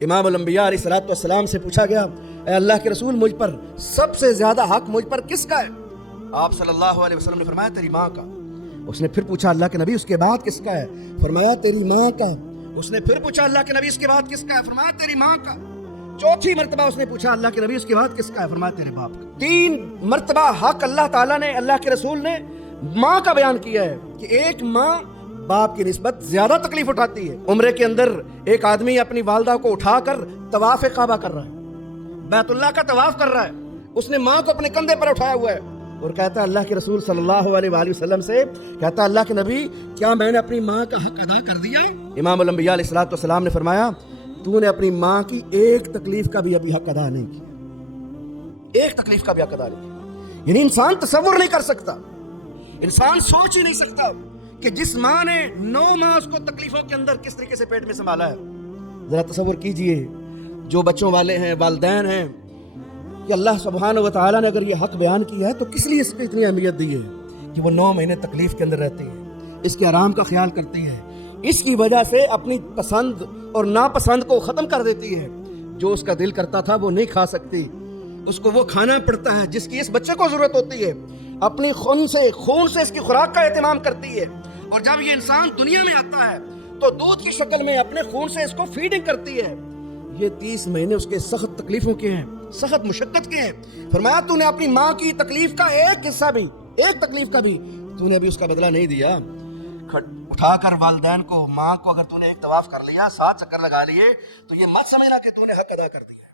امام الانبیاء علیہ الصلوۃ والسلام سے پوچھا گیا، اے اللہ کے رسول، مجھ پر سب سے زیادہ حق مجھ پر کس کا ہے؟ آپ صلی اللہ علیہ وسلم نے فرمایا تیری ماں کا۔ اس نے پھر پوچھا اللہ کے نبی اس کے بعد کس کا ہے؟ فرمایا تیری ماں کا۔ اس نے پھر پوچھا اللہ کے نبی اس کے بعد کس کا ہے؟ فرمایا تیری ماں کا۔ چوتھی مرتبہ اس نے پوچھا اللہ کے نبی اس کے بعد کس کا ہے؟ فرمایا تیرے باپ کا۔ 3 مرتبہ حق اللہ تعالیٰ نے، اللہ کے رسول نے ماں کا بیان کیا ہے کہ ایک ماں باپ کی نسبت زیادہ تکلیف اٹھاتی ہے۔ عمرے کے اندر ایک آدمی اپنی والدہ کو اٹھا کر طواف کعبہ کر رہا ہے، بیت اللہ کا طواف کر رہا ہے، اس نے ماں کو اپنے کندھے پر اٹھایا ہوا ہے اور کہتا ہے اللہ کے رسول صلی اللہ علیہ وآلہ وسلم سے، کہتا ہے اللہ کے نبی کیا میں نے اپنی ماں کا حق ادا کر دیا؟ امام الانبیاء علیہ الصلوۃ والسلام نے فرمایا تو نے اپنی ماں کی ایک تکلیف کا بھی ابھی حق ادا نہیں کیا، ایک تکلیف کا بھی حق ادا نہیں کیا۔ یعنی انسان تصور نہیں کر سکتا، انسان سوچ ہی نہیں سکتا کہ جس ماں نے 9 ماہ اس کو تکلیفوں کے اندر کس طریقے سے پیٹ میں سنبھالا ہے۔ ذرا تصور کیجئے جو بچوں والے ہیں، والدین ہیں، کہ اللہ سبحانہ و تعالیٰ نے اگر یہ حق بیان کیا ہے تو کس لیے اس کو اتنی اہمیت دی ہے کہ وہ 9 مہینے تکلیف کے اندر رہتی ہے، اس کے آرام کا خیال کرتی ہے، اس کی وجہ سے اپنی پسند اور ناپسند کو ختم کر دیتی ہے، جو اس کا دل کرتا تھا وہ نہیں کھا سکتی، اس کو وہ کھانا پڑتا ہے جس کی اس بچے کو ضرورت ہوتی ہے، اپنی خون سے اس کی خوراک کا اہتمام کرتی ہے، اور جب یہ انسان دنیا میں آتا ہے تو دودھ کی شکل میں اپنے خون سے اس کو فیڈنگ کرتی ہے۔ یہ 30 مہینے اس کے سخت تکلیفوں کے ہیں، سخت مشقت کے ہیں۔ فرمایا تو نے اپنی ماں کی تکلیف کا ایک حصہ بھی، ایک تکلیف کا بھی تو نے ابھی اس کا بدلہ نہیں دیا۔ اٹھا کر والدین کو، ماں کو اگر تو نے ایک طواف کر لیا، 7 چکر لگا لیے، تو یہ مت سمجھنا کہ تو نے حق ادا کر دیا۔